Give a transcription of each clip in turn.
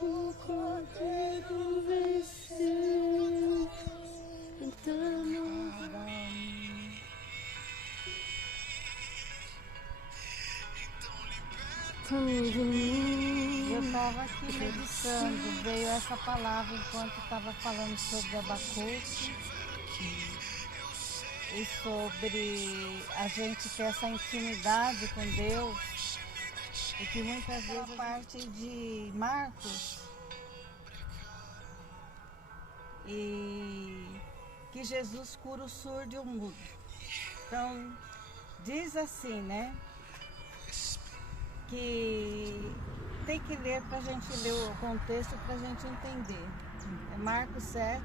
O Cordeiro venceu, cantamos Eu estava aqui meditando, veio essa palavra enquanto estava falando sobre Abacuque e sobre a gente ter essa intimidade com Deus, e que muitas vezes a parte de Marcos, e que Jesus cura o surdo e o mudo. Então, diz assim, né? Que tem que ler para a gente ler o contexto, para a gente entender. É Marcos 7,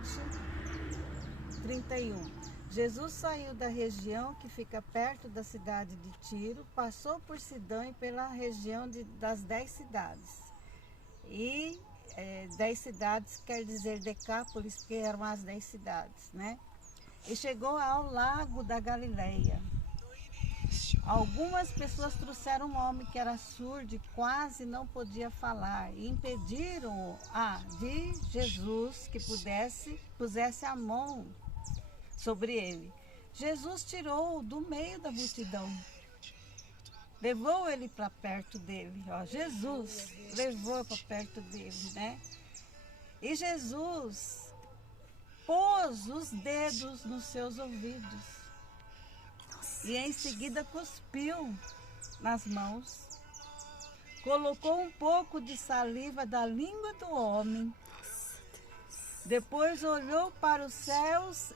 31. Jesus saiu da região que fica perto da cidade de Tiro, passou por Sidão e pela região das 10 cidades. E 10 cidades quer dizer Decápolis, porque eram as 10 cidades, né? E chegou ao lago da Galileia. Algumas pessoas trouxeram um homem que era surdo e quase não podia falar, e impediram de Jesus que pusesse a mão sobre ele. Jesus tirou-o do meio da multidão, levou ele para perto dele. Jesus levou para perto dele, né? E Jesus pôs os dedos nos seus ouvidos e em seguida cuspiu nas mãos, colocou um pouco de saliva da língua do homem, depois olhou para os céus,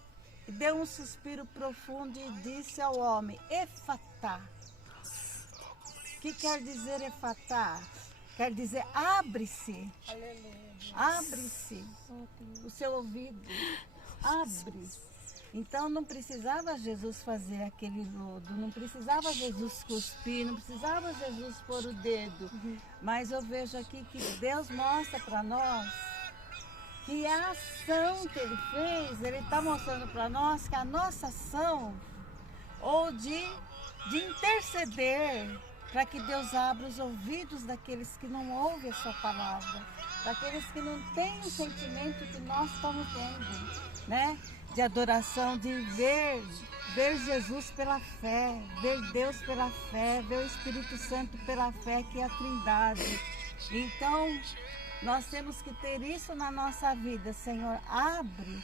deu um suspiro profundo e disse ao homem: Efatá. O que quer dizer Efatá? Quer dizer abre-se. Abre-se o seu ouvido. Abre. Então não precisava Jesus fazer aquele lodo, não precisava Jesus cuspir, não precisava Jesus pôr o dedo. Mas eu vejo aqui que Deus mostra para nós que a ação que Ele fez, Ele está mostrando para nós que a nossa ação, ou de interceder, para que Deus abra os ouvidos daqueles que não ouvem a sua palavra, daqueles que não têm o sentimento que nós estamos tendo, né? De adoração, de ver Jesus pela fé, ver Deus pela fé, ver o Espírito Santo pela fé, que é a Trindade. Então, nós temos que ter isso na nossa vida. Senhor, abre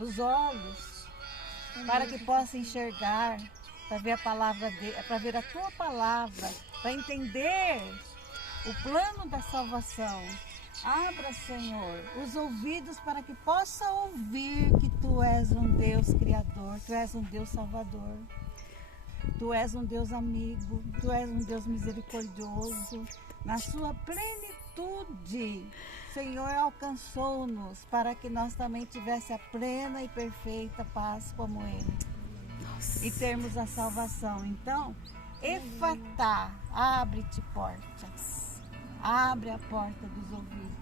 os olhos para que possa enxergar, para ver a palavra para ver a tua palavra, para entender o plano da salvação. Abra, Senhor, os ouvidos para que possa ouvir que Tu és um Deus criador, Tu és um Deus salvador, Tu és um Deus amigo, Tu és um Deus misericordioso. Na sua plenitude, Senhor, alcançou-nos para que nós também tivéssemos a plena e perfeita paz como Ele. E termos a salvação. Então, Efatá, abre-te portas. Abre a porta dos ouvidos,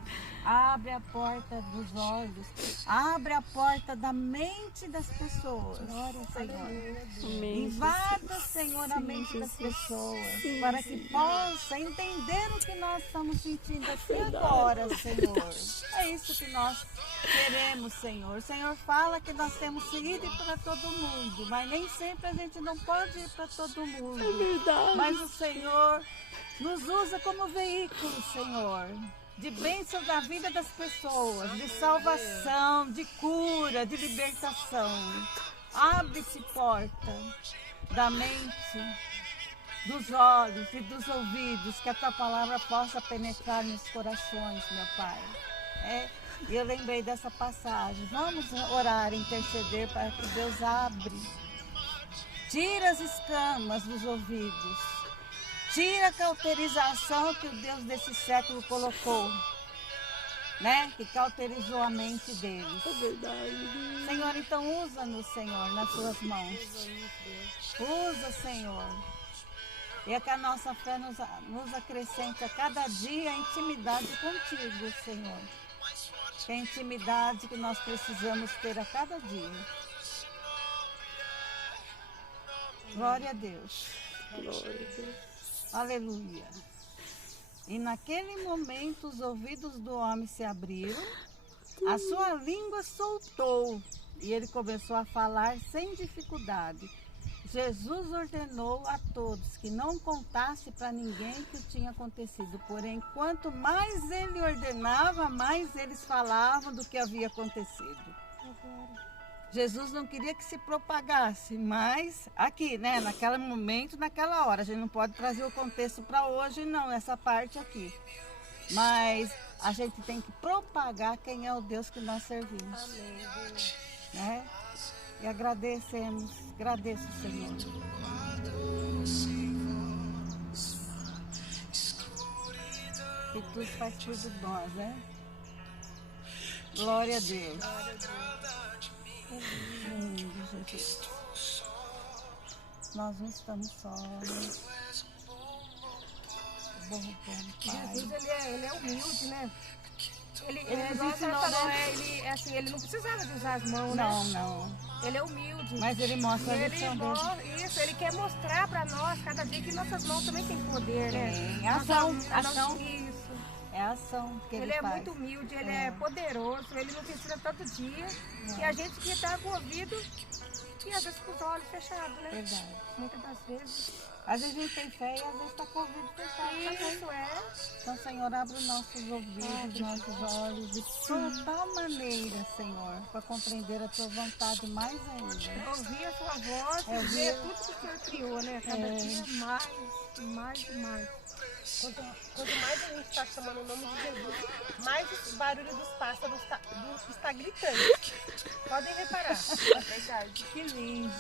abre a porta dos olhos, abre a porta da mente das pessoas. Glória, Senhor. Invada, Senhor, a mente das pessoas, para que possa entender o que nós estamos sentindo aqui agora, Senhor. É isso que nós queremos, Senhor. O Senhor fala que nós temos que ir para todo mundo, mas nem sempre a gente não pode ir para todo mundo. É verdade. Mas o Senhor nos usa como veículo, Senhor, de bênção da vida das pessoas, de salvação, de cura, de libertação. Abre-te porta da mente, dos olhos e dos ouvidos, que a tua palavra possa penetrar nos corações, meu Pai. E eu lembrei dessa passagem. Vamos orar, interceder para que Deus abre. Tira as escamas dos ouvidos. Tira a cauterização que o Deus desse século colocou. Né? Que cauterizou a mente deles. É verdade. Senhor, então usa-nos, Senhor, nas suas mãos. Usa, Senhor. E é que a nossa fé nos acrescente a cada dia a intimidade contigo, Senhor. Que é a intimidade que nós precisamos ter a cada dia. Glória a Deus. Glória a Deus. Aleluia. E naquele momento os ouvidos do homem se abriram, a sua língua soltou e ele começou a falar sem dificuldade. Jesus ordenou a todos que não contasse para ninguém o que tinha acontecido. Porém, quanto mais ele ordenava, mais eles falavam do que havia acontecido. Jesus não queria que se propagasse, mas aqui, né, naquele momento, naquela hora, a gente não pode trazer o contexto para hoje, não, essa parte aqui. Mas a gente tem que propagar quem é o Deus que nós servimos. Amém. Né? E agradecemos, agradeço, Senhor. Que tudo faz tudo de nós, né? Glória a Deus. Jesus. Nós não estamos sós. Bom, Pai. Jesus, ele é humilde, né? Ele não precisava de usar as mãos, Não, né? não. Ele é humilde. Mas ele mostra a lição dele. Ele quer mostrar para nós, cada dia, que nossas mãos também têm poder, né? Tem ação, ação. Isso. É a ação que ele Ele é faz. muito humilde, ele é poderoso, ele nos ensina todo dia. E a gente que está com o ouvido e às vezes com os olhos fechados, né? Verdade. Muitas das vezes. Às vezes a gente tem fé e às vezes está com o ouvido fechado também. Isso é. Então, Senhor, abre os nossos ouvidos, nossos olhos de tal maneira, Senhor, para compreender a tua vontade mais ainda. Ouvir a sua voz e ver tudo que o Senhor criou, né? Cada dia mais e mais e mais. Quanto mais a gente está chamando o nome de Jesus, mais o barulho dos pássaros está gritando. Podem reparar. É verdade. Que lindo!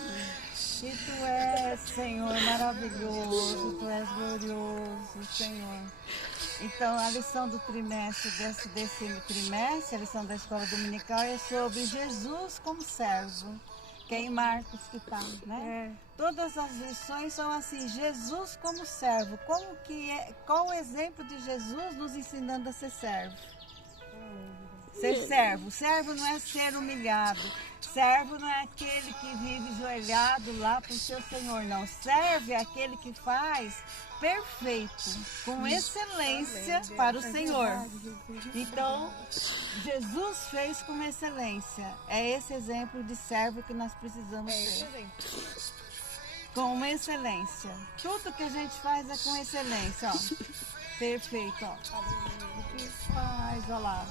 Que tu és, Senhor, maravilhoso, tu és glorioso, Senhor. Então, a lição do trimestre, desse trimestre, a lição da escola dominical é sobre Jesus como servo. Que é em Marcos que está, né? Todas as lições são assim, Jesus como servo. Qual o exemplo de Jesus nos ensinando a ser servo? Ser servo. Servo não é ser humilhado. Servo não é aquele que vive joelhado lá para o seu Senhor, não. Serve é aquele que faz perfeito, com excelência para o Senhor. Então, Jesus fez com excelência. É esse exemplo de servo que nós precisamos ter. Com excelência. Tudo que a gente faz é com excelência, ó. Perfeito, ó. O que faz, ó lá.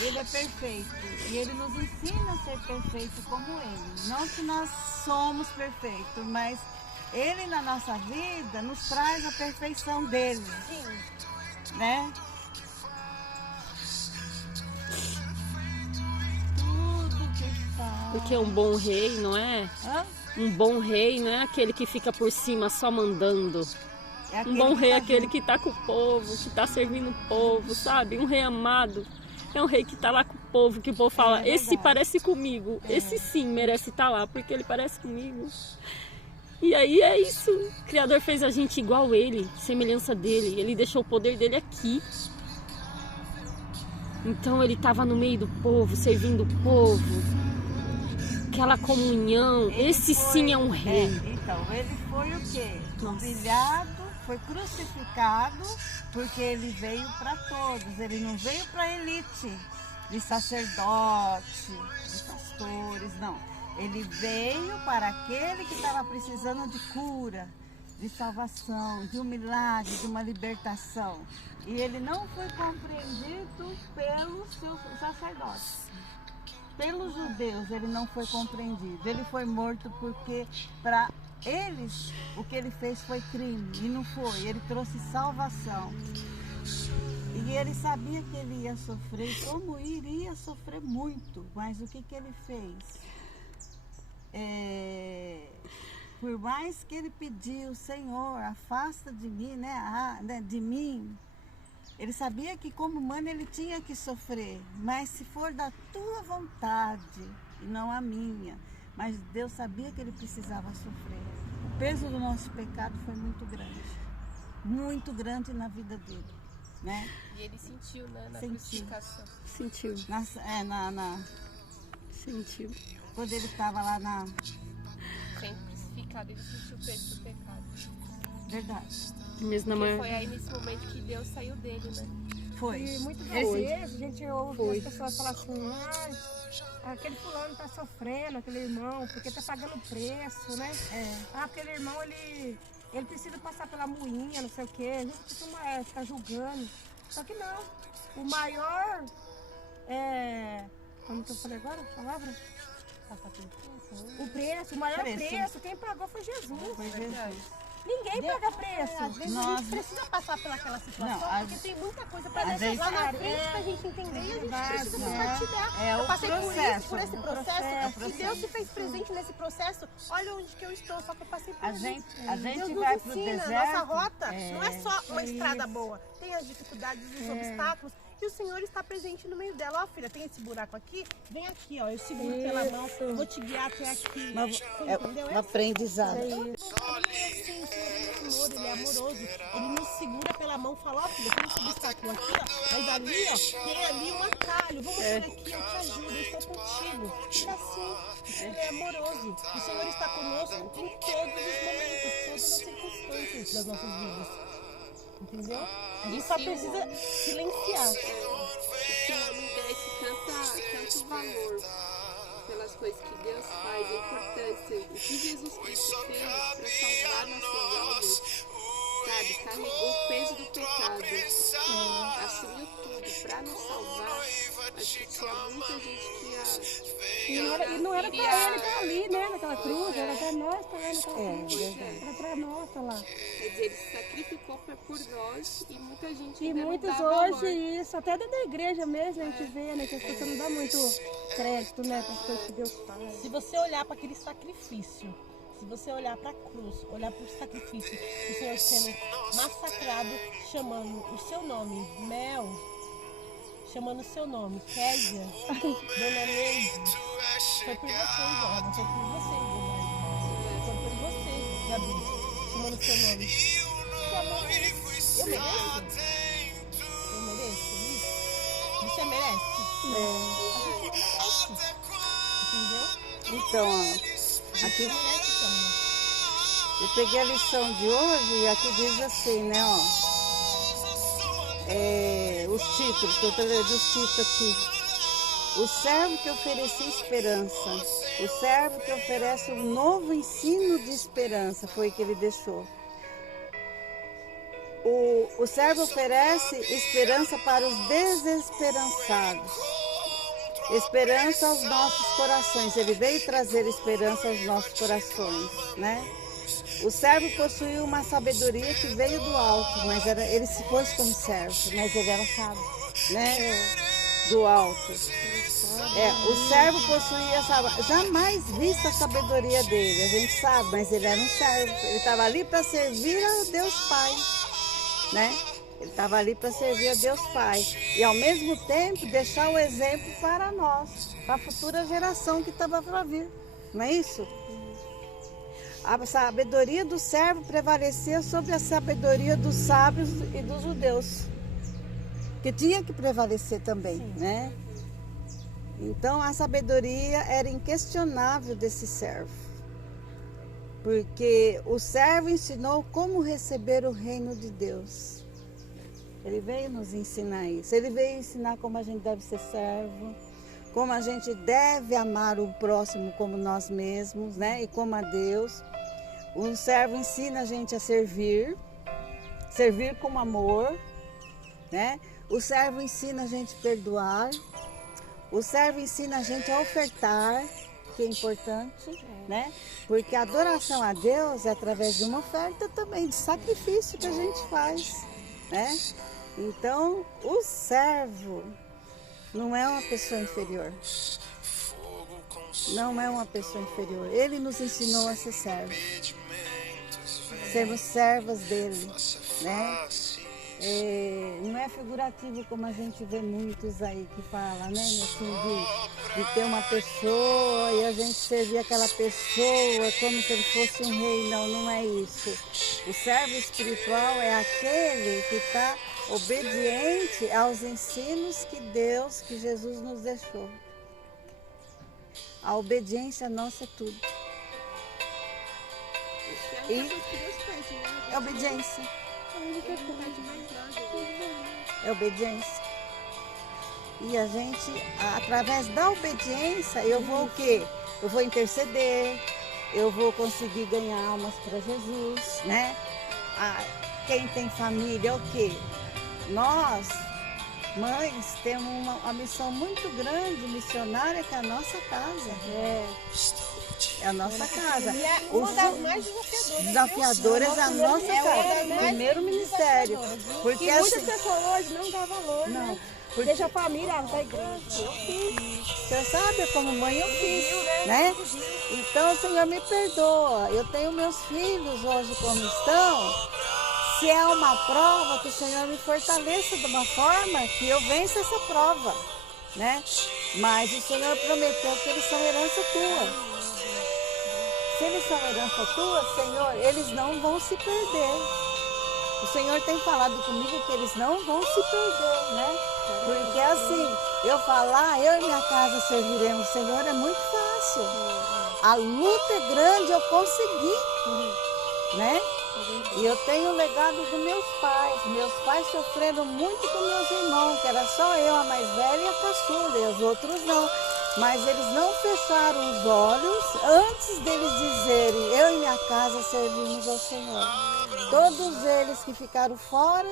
Ele é perfeito e ele nos ensina a ser perfeito como ele. Não que nós somos perfeitos, mas ele na nossa vida nos traz a perfeição dele. Sim. Né? Tudo que faz. Porque um bom rei, não é? Hã? Um bom rei não é aquele que fica por cima só mandando. É Um bom rei é faz aquele que está com o povo, que está servindo o povo, sabe? Um rei amado é um rei que está lá com o povo, que o povo fala, esse parece comigo, esse sim merece estar lá, porque ele parece comigo. E aí é isso, o Criador fez a gente igual ele, semelhança dele, ele deixou o poder dele aqui. Então ele estava no meio do povo, servindo o povo, aquela comunhão, esse sim é um rei. Então, ele foi o quê? Nossa. Humilhado, foi crucificado, porque ele veio para todos, ele não veio para a elite de sacerdote, de pastores, não. Ele veio para aquele que estava precisando de cura, de salvação, de um milagre, de uma libertação. E ele não foi compreendido pelos seus sacerdotes. Pelos judeus ele não foi compreendido. Ele foi morto porque para eles o que ele fez foi crime. E não foi. Ele trouxe salvação. E ele sabia que ele ia sofrer, e como iria sofrer muito. Mas o que ele fez? Por mais que ele pediu, Senhor, afasta de mim, de mim. Ele sabia que como humano ele tinha que sofrer. Mas se for da tua vontade e não a minha. Mas Deus sabia que ele precisava sofrer. O peso do nosso pecado foi muito grande na vida dele, né? E ele sentiu, né, na Sentiu. crucificação. Sentiu. Sentiu. Quando ele estava lá na... Sendo crucificado, ele sentiu o peso do pecado. Verdade. Mesmo na Porque manhã. foi aí nesse momento que Deus saiu dele, né? Foi. E muitas Esse- vezes a gente ouve as pessoas falar assim, aquele fulano tá sofrendo, aquele irmão, porque tá pagando preço, né? Aquele irmão, ele precisa passar pela moinha, não sei o quê. A gente costuma ficar julgando. Só que não. O maior como que eu falei agora a palavra? O preço, o maior preço, quem pagou foi Jesus. Foi Jesus. Ninguém paga preço. Às vezes a Nós- gente precisa passar pelaquela situação, Não, porque tem muita coisa pra às deixar vezes- lá na frente pra gente entender e a gente precisa compartilhar. É Eu o passei processo. por esse o processo, e Deus se fez presente nesse processo. Olha onde que eu estou, só que eu passei por A isso. gente Deus nos vai pro ensina, deserto. nossa rota não é só uma estrada boa, tem as dificuldades, os obstáculos, e o Senhor está presente no meio dela. Ó, filha, tem esse buraco aqui? Vem aqui, ó, eu seguro pela mão, eu vou te guiar até aqui. Mas Você é entendeu? o aprendizado. Ele é amor, ele é amoroso. Ele nos segura pela mão e fala, ó, filha, tem esse obstáculo aqui, ó, mas ali, ó, tem ali um atalho. Vamos por aqui, eu te ajudo, eu estou contigo. E assim, ele é amoroso. O Senhor está conosco em todos os momentos, todas as circunstâncias das nossas vidas. Entendeu? A gente só precisa silenciar. O Senhor me desse tanto valor pelas coisas que Deus faz, a importância, o que Jesus Cristo fez para salvar nossas almas, sabe? Carregou o peso do pecado, assumiu tudo para nos salvar. Acho que tinha muita gente que ia. E não era pra ele estar ali, né? Naquela cruz, era pra nós estar naquela cruz. verdade. Era pra nós estar lá. Quer dizer, ele se sacrificou por nós e muita gente E ainda muitos não dá hoje, valor. isso, até dentro da igreja mesmo, a gente vê, né? Que as pessoas não dão muito crédito, né? Para as coisas que Deus faz. Se você olhar para aquele sacrifício, se você olhar para a cruz, olhar para o sacrifício, o Senhor sendo massacrado, chamando o seu nome, Mel, chamando o seu nome, Kézia, Dona Neide, foi por vocês, ó, não foi por vocês, Dona. Foi por você, Gabi, chamando o seu nome. Eu mereço? Eu mereço isso? Você merece? A gente não merece. Entendeu? Então, ó, aqui Merece esse amor. eu peguei a lição de hoje e aqui diz assim, né, ó. Os títulos, que eu estou lendo os títulos aqui. O servo que oferecia esperança. O servo que oferece um novo ensino de esperança, foi o que ele deixou. O servo oferece esperança para os desesperançados. Esperança aos nossos corações. Ele veio trazer esperança aos nossos corações, né? O servo possuía uma sabedoria que veio do alto, mas ele se pôs como servo, mas ele era sábio, né? Do alto. O servo possuía essa, jamais vista a sabedoria dele, a gente sabe, mas ele era um servo. Ele estava ali para servir a Deus Pai, né? Ele estava ali para servir a Deus Pai e ao mesmo tempo deixar o exemplo para nós, para a futura geração que estava para vir, não é isso? A sabedoria do servo prevalecia sobre a sabedoria dos sábios e dos judeus, que tinha que prevalecer também, né? Então a sabedoria era inquestionável desse servo, porque o servo ensinou como receber o reino de Deus. Ele veio nos ensinar isso, ele veio ensinar como a gente deve ser servo, como a gente deve amar o próximo como nós mesmos, né? E como a Deus. O servo ensina a gente a servir com amor, né? O servo ensina a gente a perdoar. O servo ensina a gente a ofertar, que é importante, né? Porque a adoração a Deus é através de uma oferta também, de sacrifício que a gente faz, né? Então, o servo não é uma pessoa inferior. Não é uma pessoa inferior. Ele nos ensinou a ser servos. Sermos servas dele, né? Não é figurativo como a gente vê muitos aí que falam, né? Assim, de ter uma pessoa e a gente servir aquela pessoa como se ele fosse um rei. Não, não é isso. O servo espiritual é aquele que está obediente aos ensinos que Jesus nos deixou. A obediência nossa é tudo. É obediência. É obediência. E a gente, através da obediência, eu vou o quê? Eu vou interceder, eu vou conseguir ganhar almas para Jesus, né? Quem tem família é o quê? Nós, mães, temos uma missão muito grande, missionária, que é a nossa casa. É a nossa casa. Uma das mais desafiadoras é a nossa casa. Primeiro ministério. Porque E muitas pessoas hoje não dão valor, não, né? porque Deixa a família, da igreja. Eu fiz. você sabe, como mãe eu fiz, né? Então, Senhor, me perdoa. Eu tenho meus filhos hoje como estão. Se é uma prova, que o Senhor me fortaleça de uma forma que eu vença essa prova, né? Mas o Senhor prometeu que eles são herança tua. Se eles são herança tua, Senhor, eles não vão se perder. O Senhor tem falado comigo que eles não vão se perder, né? Porque assim, eu falar, eu e minha casa serviremos o Senhor é muito fácil. A luta é grande, eu consegui, né? E eu tenho o legado dos meus pais. Meus pais sofreram muito com meus irmãos, que era só eu, a mais velha e a caçula, e os outros não. Mas eles não fecharam os olhos antes deles dizerem, eu e minha casa servimos ao Senhor. Todos eles que ficaram fora,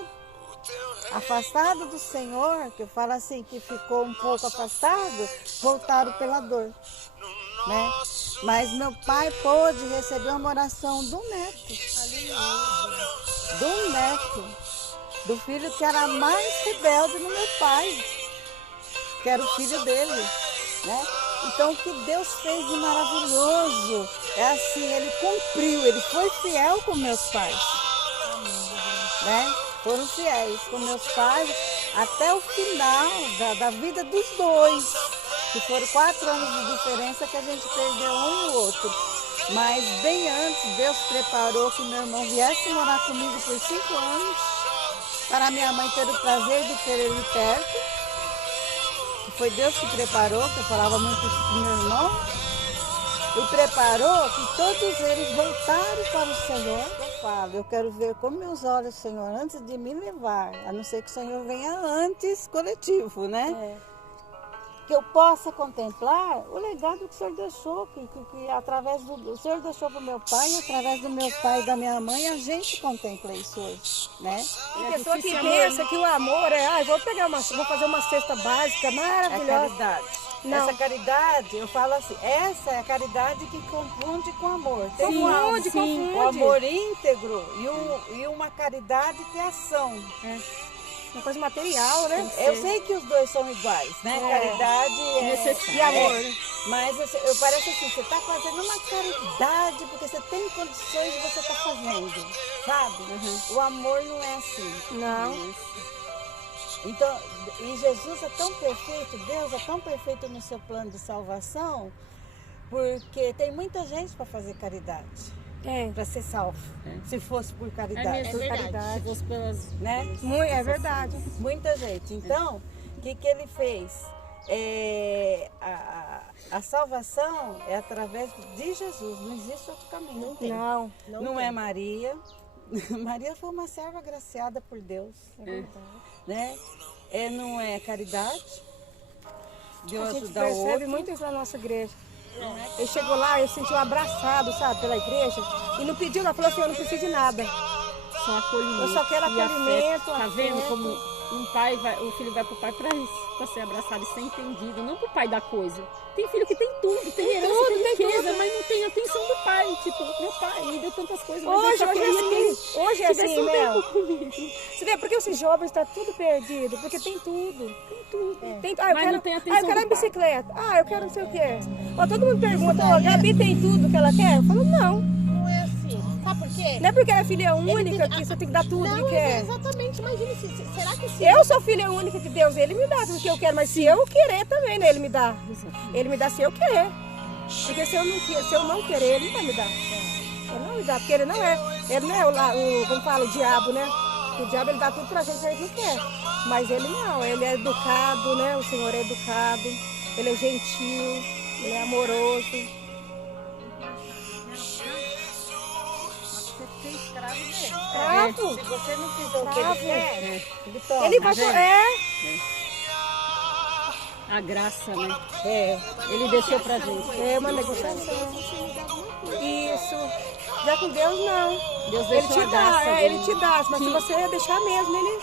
afastados do Senhor, que eu falo assim, que ficou um pouco afastado, voltaram pela dor, né? Mas meu pai pôde receber uma oração do neto, do filho que era mais rebelde no meu pai, que era o filho dele, né? Então o que Deus fez de maravilhoso é assim, ele cumpriu, ele foi fiel com meus pais, né? Foram fiéis com meus pais até o final da vida dos dois, que foram 4 anos de diferença que a gente perdeu um e o outro. Mas bem antes, Deus preparou que meu irmão viesse morar comigo por 5 anos, para minha mãe ter o prazer de ter ele perto. Foi Deus que preparou, que eu falava muito isso com meu irmão, e preparou que todos eles voltaram para o Senhor. Eu falo, eu quero ver com meus olhos, Senhor, antes de me levar, a não ser que o Senhor venha antes coletivo, né? Que eu possa contemplar o legado que o Senhor deixou, que através do Senhor deixou para o meu pai, e através do meu pai e da minha mãe, a gente contempla isso hoje, né? Tem pessoa que pensa que o amor é, vou fazer uma cesta básica maravilhosa. É caridade. Não. Essa caridade, eu falo assim, essa é a caridade que confunde com amor. Tem Confunde. o amor íntegro e uma caridade que é ação. Uma coisa material, né? Eu sei que os dois são iguais, né? Caridade e amor. Mas eu parece assim, você está fazendo uma caridade porque você tem condições de você estar fazendo, sabe? O amor não é assim. Não. Então, e Jesus é tão perfeito, Deus é tão perfeito no seu plano de salvação, porque tem muita gente para fazer caridade. Para ser salvo, se fosse por caridade. É verdade. Se fosse pelas... Né? É verdade. Muita gente. Então, o que ele fez? A salvação é através de Jesus, não existe outro caminho. Não tem. Não é Maria. Maria foi uma serva agraciada por Deus. Né? Não é caridade. Deus A gente ajudar o percebe outro. muito isso na nossa igreja. Ele chegou lá, ele se sentiu abraçado, sabe, pela igreja, e não pediu, ela falou assim, eu não preciso de nada. Só acolhimento. Eu só quero e acolhimento, afeto. Tá vendo afeto. como O filho vai pro pai pra isso, pra ser abraçado e ser entendido, não pro pai da coisa. Tem filho que tem tudo, tem herança, tem riqueza, mas não tem atenção do pai. Tipo, meu pai me deu tantas coisas, mas eu só queria que Hoje é tivesse assim, um tempo Mel. comigo. Você vê, porque esses jovens estão tudo perdido, porque tem tudo. Tem tudo. Tem, Mas não tem atenção eu quero do a pai. bicicleta. Eu quero não sei o quê. Ó, todo mundo pergunta, Gabi tem tudo que ela quer? Eu falo, não. Não é assim. Sabe por quê? Não é porque ela é filha única que você tem que dar tudo Não, que quer. exatamente. Imagina, será que se Eu sou filha única de Deus, ele me dá tudo que eu quero, mas se eu querer também, né, ele me dá. Ele me dá se eu querer. Porque se eu não querer, ele não vai me dar. Ele não me dá, porque ele não é como fala, o diabo, né? O diabo ele dá tudo pra gente não quer. Mas ele não, ele é educado, né? O Senhor é educado, ele é gentil, ele é amoroso. Você ser escravo dele. Escravo. Se você não fizer o que ele Escravo. quer, ele toma. Ele vai A graça, né? É, Ele deixou pra gente. é uma negociação. Isso. Já com Deus não. Deus Ele deixou te a dá, graça ele dele. te dá, mas se você deixar mesmo, ele.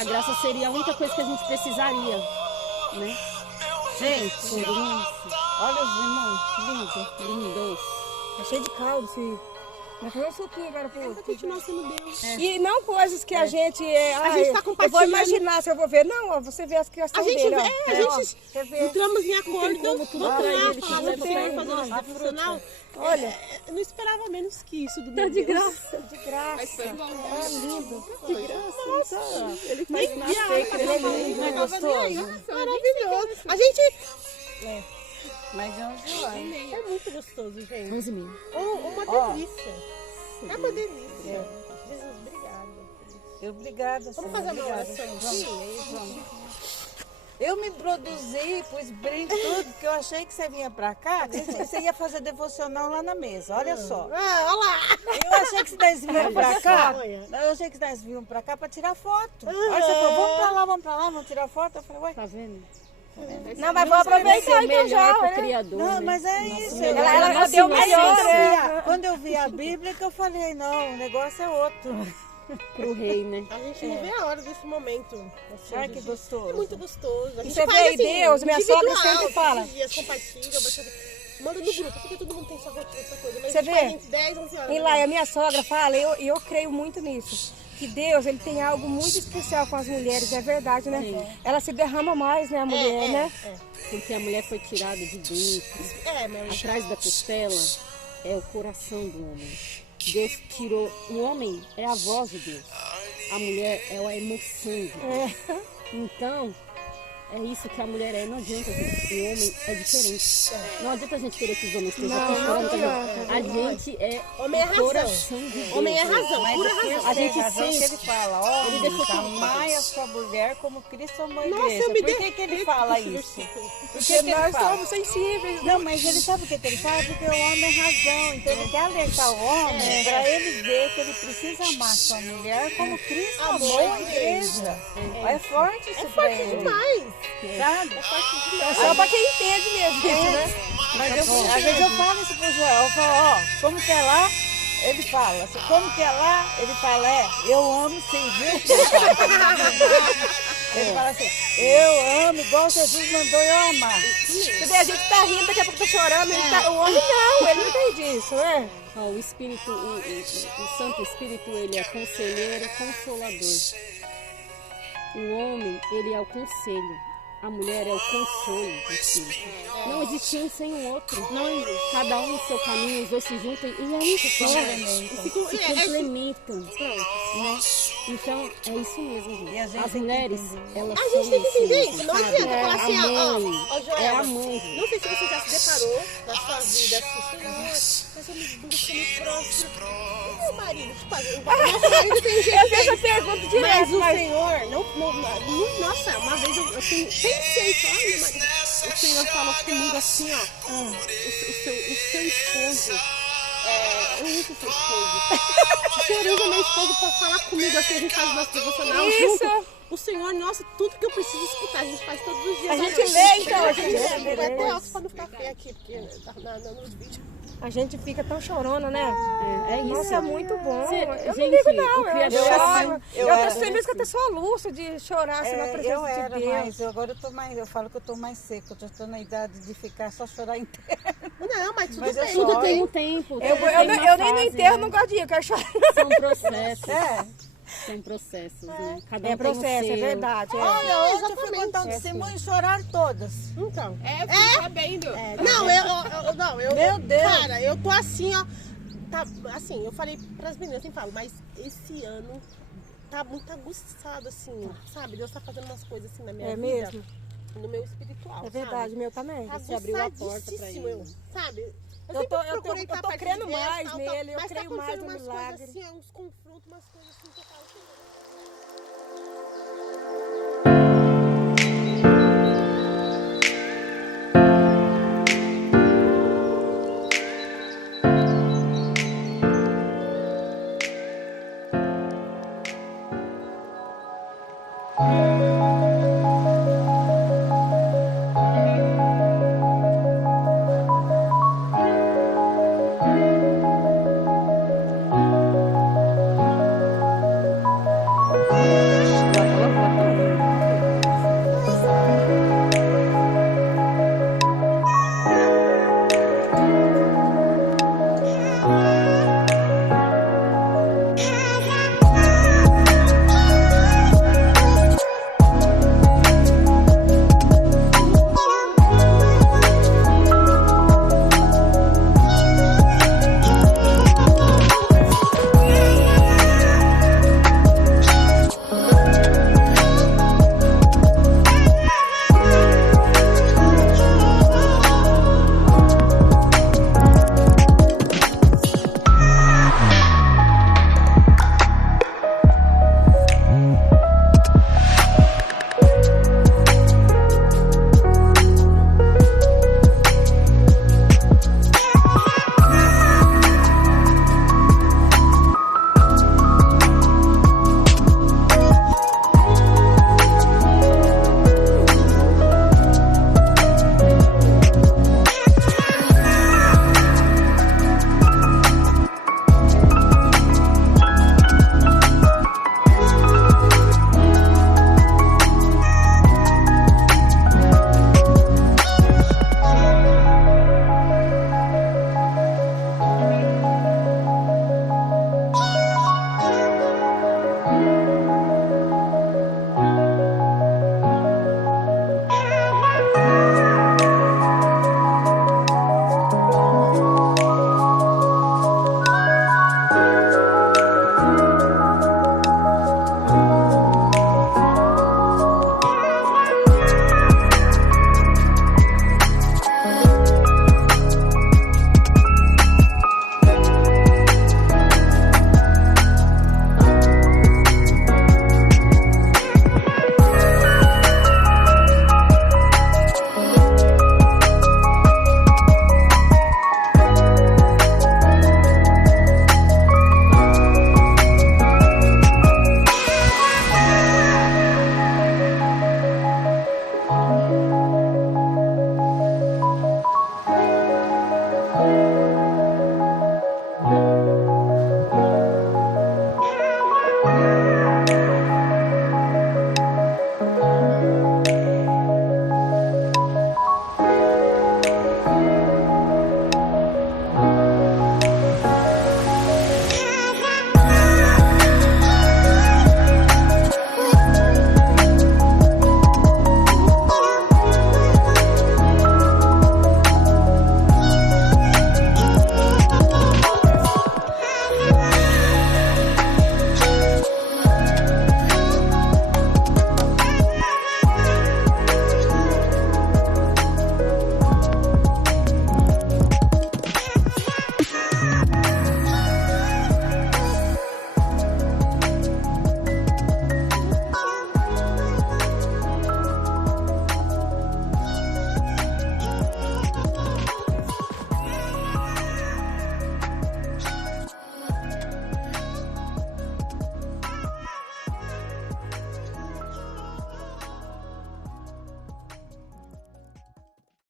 A graça seria a única coisa que a gente precisaria, né? Gente, Isso. olha os irmãos, que lindo. Lindos. É cheio de caldo, sim. Mas foi um suquinho agora pro outro. continuar sendo Deus? E não coisas que a gente. A gente tá eu vou compartilhando. imaginar se eu vou ver. Não, ó, você vê as A criações gente dele. vê, ó. a gente Você vê. entramos em acordo, vamos pra ele, lá, que falar não o Senhor, tem, fazer nosso a devocional. Olha, Eu não esperava menos que isso do Tá meu de Deus. graça. de graça. Mas foi bom. É lindo. De graça. Nossa. Ele Nem faz via a hora nascer, que ele é eu tava lindo, não tava gostoso. nem aí. Maravilhoso. A gente... Mas é um joia. É muito gostoso, gente. 11.000. Uma delícia. É uma delícia. Jesus, obrigada. Obrigada, Vamos Senhor, fazer uma obrigada. oração aqui? Vamos. Eu me produzi, pus brinco tudo, porque eu achei que você vinha pra cá, que você ia fazer devocional lá na mesa. Olha só. Olha lá. Eu achei que vocês vinham pra cá. Olha. Eu achei que vocês vinham pra cá pra tirar foto. Olha, você falou, vamos pra lá, vamos tirar foto. Eu falei, ué. Tá vendo? Não, mas vou aproveitar então melhor já. pro né? Criador. Não, né? mas é isso. Ela deu o melhor. Quando eu vi a Bíblia, que eu falei, não, o negócio é outro. Pro rei, né? A gente não vê a hora desse momento. Assim, Ai, que gente. gostoso. É muito gostoso. A E gente você faz vê, assim, Deus, minha sogra individual, sempre fala. todos os dias, compartilha, manda no grupo, porque todo mundo tem sua rotina, essa coisa. Mas Você a gente faz vê? entre 10, 11 horas. E lá, a minha sogra fala, e eu creio muito nisso, que Deus, ele tem algo muito especial com as mulheres, é verdade, né? Sim. Ela se derrama mais, né, a mulher, né? Porque a mulher foi tirada de dentro. Meu Atrás da costela é o coração do homem. Deus tirou. O homem é a voz de Deus. A mulher é a emoção de Deus. Então, é isso que a mulher é. Não adianta, gente. O homem é diferente. Não adianta a gente querer que os homens estejam Não, chorando. não adianta. A gente é Homem é o razão. coração de Deus. Homem é razão, pura razão. A gente razão que sente. ele fala, Ele deixou ó, tudo. amai a sua mulher como Cristo amou a Nossa, igreja. eu me Por que ele fala isso? Por que Porque ele nós fala? somos sensíveis, né? Não, mas ele sabe o que ele fala? Porque o homem é razão. Então ele quer alertar o homem para ele ver que ele precisa amar sua mulher como Cristo amou a igreja. É forte isso pra ele. Demais. Sabe? É só pra quem entende mesmo isso, né? Mas às vezes eu falo isso pro Joel, eu falo, ó, como que é lá? Ele fala, assim, como que é lá? Ele fala, eu amo sim, viu? Ele fala assim, eu amo igual Jesus mandou eu amar. Você vê, a gente tá rindo, daqui a pouco tá chorando, o homem não, ele não entende isso, né? Ó, o Espírito, o Santo Espírito, ele é conselheiro, consolador. O homem, ele é o conselho. A mulher é o consolo do Espírito. Não existe um sem o outro. Não existe. Cada um no seu caminho, os dois se juntam e é um só. Se complementam. Né? Então, é isso mesmo, E a gente. gente As tem que mulheres, entender. elas A são gente tem que entender assim, isso. Não sabe? adianta falar assim, a mãe, ó, Joel, é a mãe. não sei se você já se deparou na sua vida assim, Senhor, mas eu me busco, me prostro. E meu marido, tipo, nosso marido tem jeito. Eu fiz a pergunta Mas direto, o mas Senhor, nossa, uma vez eu pensei, só, ai, meu marido, o Senhor falou comigo assim, ó, o seu esposo, eu uso o seu esposo. O Senhor usa meu esposo pra falar comigo, assim, a gente faz nosso devocional Isso. junto. O Senhor, nossa, tudo que eu preciso escutar, a gente faz todos os dias. A gente lê, então, a gente lê lê. até alto pra não ficar feio aqui, porque nos vídeos. a gente fica tão chorona, né? É isso. Nossa, é muito bom. Cê- Eu não gente, ligo, não. o Criador Eu é choro. assim. Eu Eu era tô feliz que eu assim. tenho só luxo de chorar assim, na presença Eu era de Deus. mais, agora eu tô mais, eu falo que eu tô mais seca, eu já tô na idade de ficar só chorar inteiro. Não, mas tudo Mas eu bem. choro. Tudo tem um tempo. Eu, tudo eu, tem uma eu nem no fase, enterro né? não gosto de ir, eu quero chorar. São processos. É. São processos, né? Cada um É processo, tem o é seu. verdade. Olha, hoje eu fui exatamente. contar um testemunho e choraram todas. Então. Fiquei sabendo. Não, eu. Meu Deus. Cara, eu tô assim, ó. Tá, assim, eu falei pras meninas, sempre falo, mas esse ano tá muito aguçado, assim, sabe? Deus tá fazendo umas coisas assim na minha É vida. mesmo? No meu espiritual. É verdade, sabe? meu também. Tá Você abriu a porta pra aguçadíssimo, ele. sabe? Eu tô sempre procurei estar crendo perto de Deus, mais tal, nele, eu mas creio tá mais no acontecendo umas milagre. coisas assim, ó, uns confrontos, umas coisas assim que eu